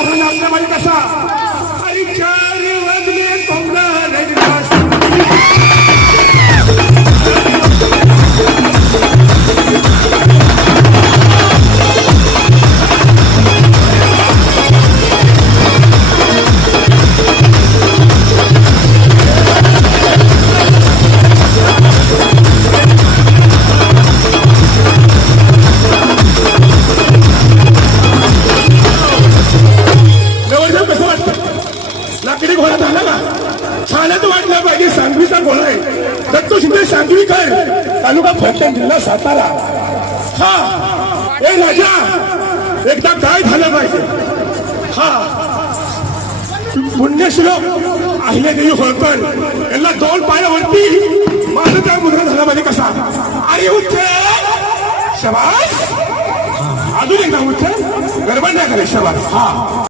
आपल्यामध्ये कसा अरे चार वाजले कोंबडा रडला लाकडी घोडा झाला का छानच वाटला पाहिजे. सांगवीचा घोडा आहे दत्तू शिंदे सांगवीकर तालुका फलटण जिल्हा सातारा. हा ए राजा एकदा काय झालं पाहिजे. हा पुण्यश्लोक अहिल्यादेवी होळकर यांना 2 पायावरती माझं त्या मुद्रा झाला पाहिजे कसा. अरे उच्च शबास अजून एकदा उच्च गडबड नाही करे शबास. हा